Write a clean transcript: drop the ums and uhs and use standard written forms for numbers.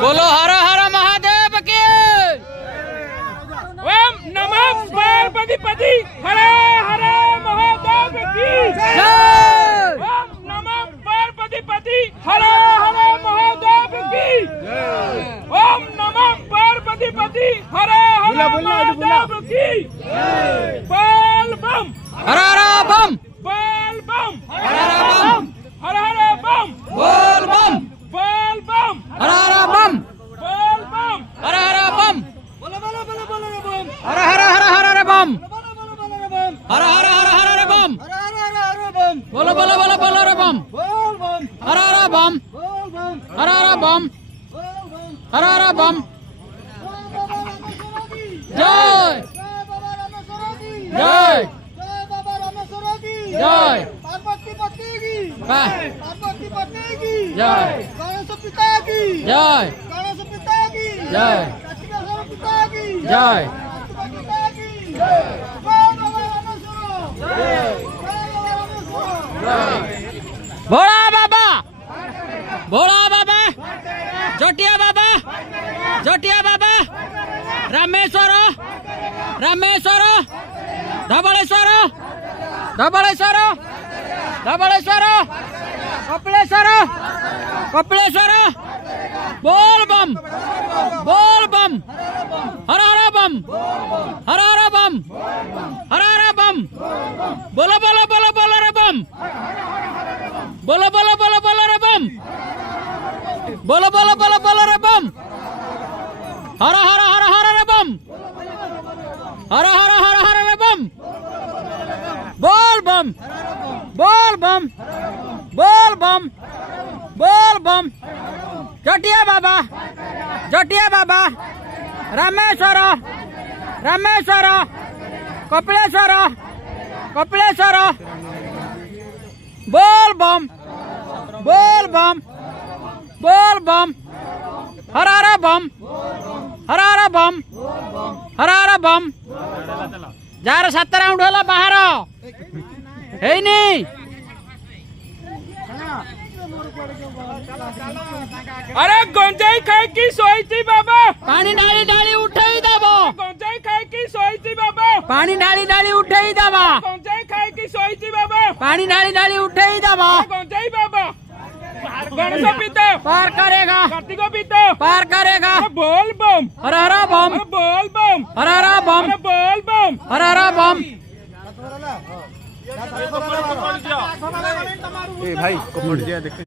बोलो हर हर महादेव की। ओम नमः पार्वतीपति हर हर महादेव की जय। ओम नमः पार्वतीपति हर हर महादेव की ओम नमः पार्वतीपति हर हर महादेव की बोल बम हर हर बम बोल बम हर हर बम हर हर बम बोल बम बोल बम हर हर बम बोल बम हर हर बम बोलो बोलो बोलो बोलो बम हर हर हर हर बम बोलो बोलो बोलो बम हर हर हर बम हर हर बम बोलो बोलो बोलो बोलो रे बम बोल बम हर हर बम बोल बम हर हर बम बोल बम हर हर बम जय जय बाबा रामेश्वर की जय पार्वती पति की वाह। पार्वती पति की जय गणेश पिता की जय गणेश पिता की जय कार्तिकेश्वर पिता की जय कार्तिक पिता की जय बाबा रामेश्वर जय बाबा रामेश्वर भोला बाबा भोला बाबा जोटिया बाबा रामेश्वर रामेश्वर धबलेश्वर धबलेश्वर धबलेश्वर कपिलेश्वर कपिलेश्वर बोल बम हर हर बम हर हर बम हर हर बम बोलो बोलो बोलो बोलो रे बम बोलो बोलो बोलो बोलो रे बम बोलो बोलो बोलो बोलो रे बम हर हर हर हर रे बम हर हर हर हर रे बम बोल बम बोल बम बोल बम बोल बम जोटिया बाबा रामेश्वर रामेश्वर कपिलेश्वर कपिलेश्वर बोल बम हर हर बम हर हर बम हर हर बम जार 7 राउंड होला बाहर है नी अरे गंजाई खाई की सोईती बाबा पानी डाली डाली उठाई दबो गंजाई खाई की सोईती बाबा पानी डाली डाली उठाई दबो गंजाई खाई की सोईती बाबा पानी डाली डाली उठाई दबो गंजाई बाबा गणेश पिता पार करेगा कार्तिक पिता पार करेगा बोल बम हर हर बम बोल बम हर हर बम बोल बम हर हर बम ए भाई को पड़ जाए देख